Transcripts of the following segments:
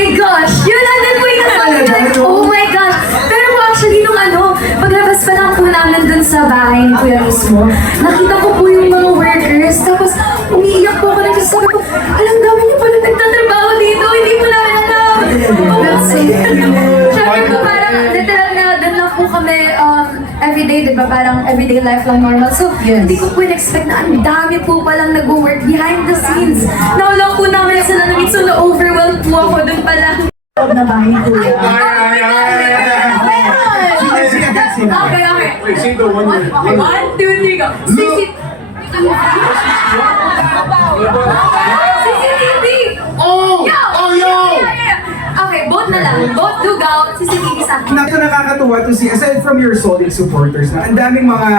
my gosh! Yun na din po yung nasabi ko. Oh my gosh! Pero po actually nung paglabas pa lang po namin dun sa bahay ni Kuya mismo, nakita ko po yung mga workers, tapos umiiyak po ako kasi sabi ko, alam dami niyo pala nagtatrabaho dito, hindi mo namin alam. Siyempre po parang literal na dun lang po kami everyday, di ba? Parang everyday life lang normal. So, hindi ko po in-expect na ang dami po palang nag-work behind the scenes. Naulang po namin sa nanamit, so na-overwhelmed po ako dun pala. Na bahay ko. Okay. One, two, three, go. CCTV! Oh! Oh, yo! Okay, both na lang. Both dugaw, CCTV sa akin. Nakakatuwa to see, aside from your solid supporters, na ang daming mga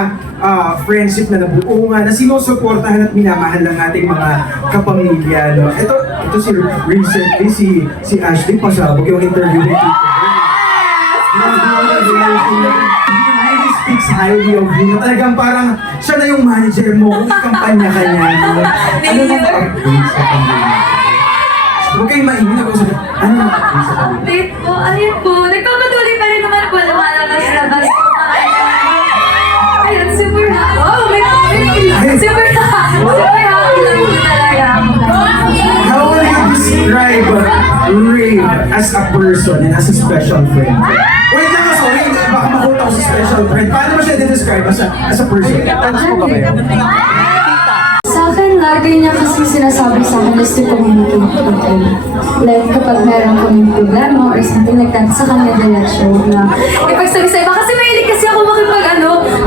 friendship na nabuo nga, na sinusuportahan at minamahal ng ating mga kapamilya. No? Ito si recently, si Ashley Pasabog, yung interview ni Tito. He really speaks highly of you. Talagang parang siya na yung manager mo, kung ikampanya ka niya. No? Ano na update sa pamilya? Huwag kayong maingin ako sa ano na update sa pamilya? Update po, ayun po. Nagpapatuloy pa rin naman po na malabas-labas po. Ayun, super happy. Oh, super happy lang po talaga. How will you describe Rave as a person and as a special friend? Wait lang, sorry, baka makuha ako sa special friend. Paano mo siya describe as a person? Sa akin, lagi niya kasi sinasabi sa akin is to communicate with him. Like, kapag meron kaming problema or something like that, sa kanya diretsyo na ipagsabi sa iba. Kasi mahilig kasi ako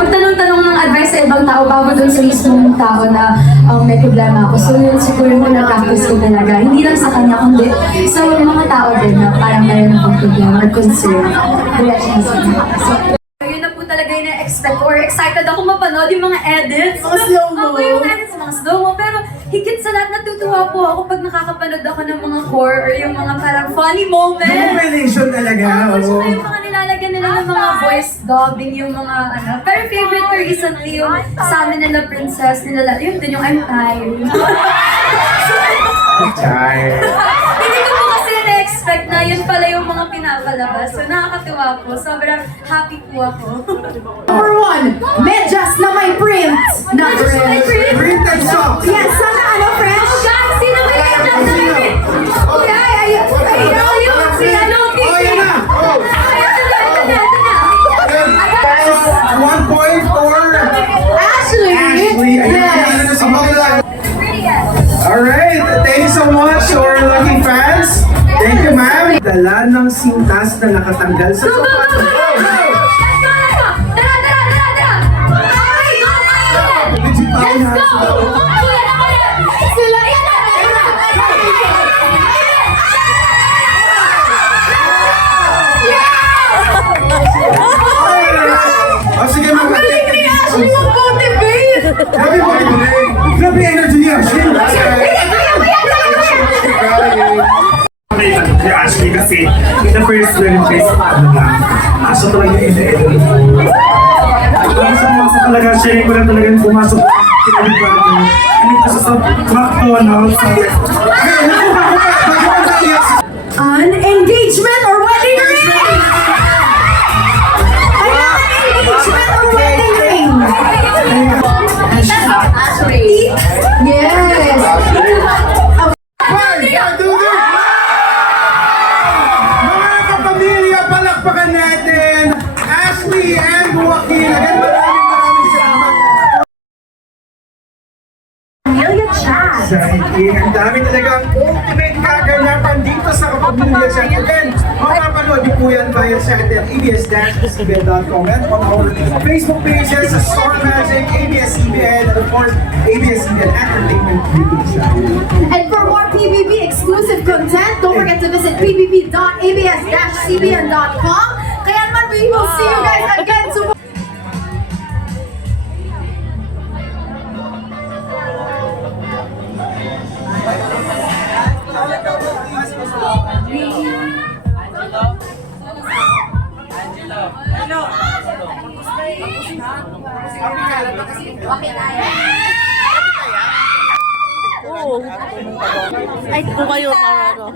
magtanong-tanong ng advice sa ibang tao bago dun sa mismong tao na may problema ako. So yun siguro yung na-practice ko talaga. Hindi lang sa kanya, kundi sa mga tao din na parang mayroon akong problema or concern. Diretsyo sa kanya. So, yun na po talaga yung na-expect or excited ako mapanood yung mga edits. Mga slow-mo. Oo, yung edits, mga slow-mo. Pero higit sa lahat, natutuwa po ako pag nakakapanood ako ng mga core or yung mga parang funny moments. Revelation talaga. Tsaka yung mga nilalagyan nila ng mga voice dubbing, yung mga ano. Pero favorite ko recently yung sa amin nila Princess, nila, yun din yung I'm tired. Chai. Hindi ko po kasi na-expect na yun pala yung mga pinapalabas. So nakakatuwa po. Sobrang happy po ako. Number 1, medyas na may print. Medyas na may print? Printed socks. Yes, sana ano, French? Oh guys, sino may medyas na may print? Okay, ayun, si ano, Oh, yan na. Oh. ito na. So, 1 point for Ashley. Ashley. Yes. Alright, thank you so much to our lucky fans. Thank you, ma'am. Dala ng sintas na nakatanggal sa Go, go, sofa. go, go! Let's go! Tara! Okay, go! Legit pa ako Let's na. go! Kuya na kuya! Sila yan na! Oh, sige, ma'am. Ashley, mag-motivate. Grabe mo, grabe energy niya, Ashley. Si Ashley kasi the first face ano na aso talaga yung edit. Tapos sa talaga sharing ko na talagang pumasok sa McDonald's. An engagement or wedding ring? Engagement or wedding ring? Yes. Mga kapamilya, palakpakan natin Ashley and Joaquin. Again, maraming salamat. Amelia Chan. Ang dami talagang ultimate kaganapan dito sa Kapamilya Chat. Again, mapapanood niyo po yan via sa atin, abs-cbn.com and on our Facebook pages, Star Magic, ABS-CBN, and of course, ABS-CBN Entertainment YouTube channel. And for more PBB exclusive content, don't forget to visit pbb.abs-cbn.com. Kaya naman, we will see you guys again tomorrow. Ay, kung kayo para ano.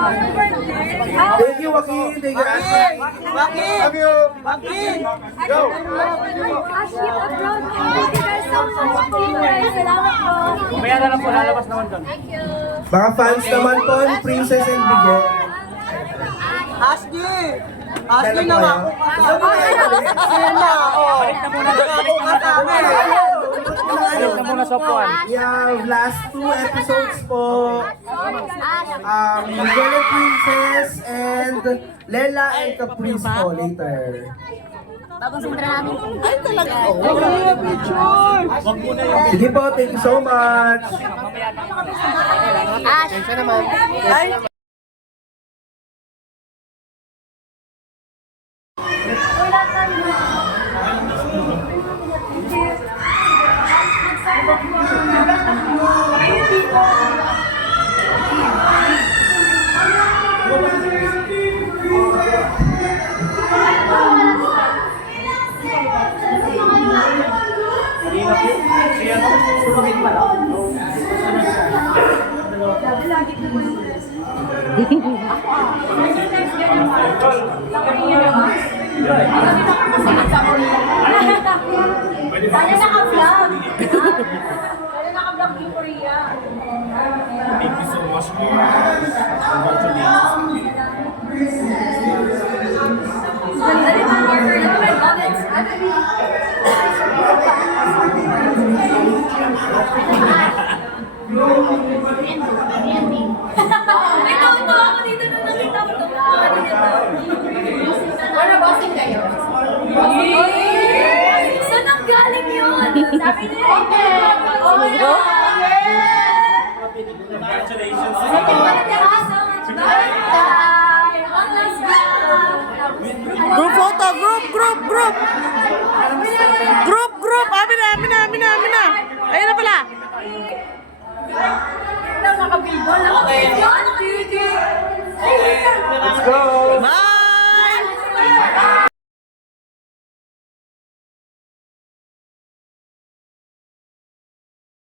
Thank you, Joaquin. Thank you, Ashley. Love you. Go. Ashley Abroad, thank you guys so much. Salamat po. Mamaya na lang po, lalabas naman doon. Mga fans naman po ni Princess and Bigel. Ashley! Ashley na nga ako kasama. Ashley na, oh. Balik na muna doon, Ako kasama. Balik na muna sa upuan. We have last 2 episodes po. Miguel and Princess and Lela and Caprice po later. Ay, talaga. Oh, picture. Sige po, thank you so much. Ay, Sana naka-vlog. Sana naka-vlog yung Korea. Thank you so much for congratulations. Dali ba order na may comments? Ito ako dito nung nakita ko ito. Para bossing kayo? Saan ang galing yun? Sabi niya. Oh my God! Congratulations. group photo, group. Group. Amin na. Ayun na pala. Nakabillboard. Let's go!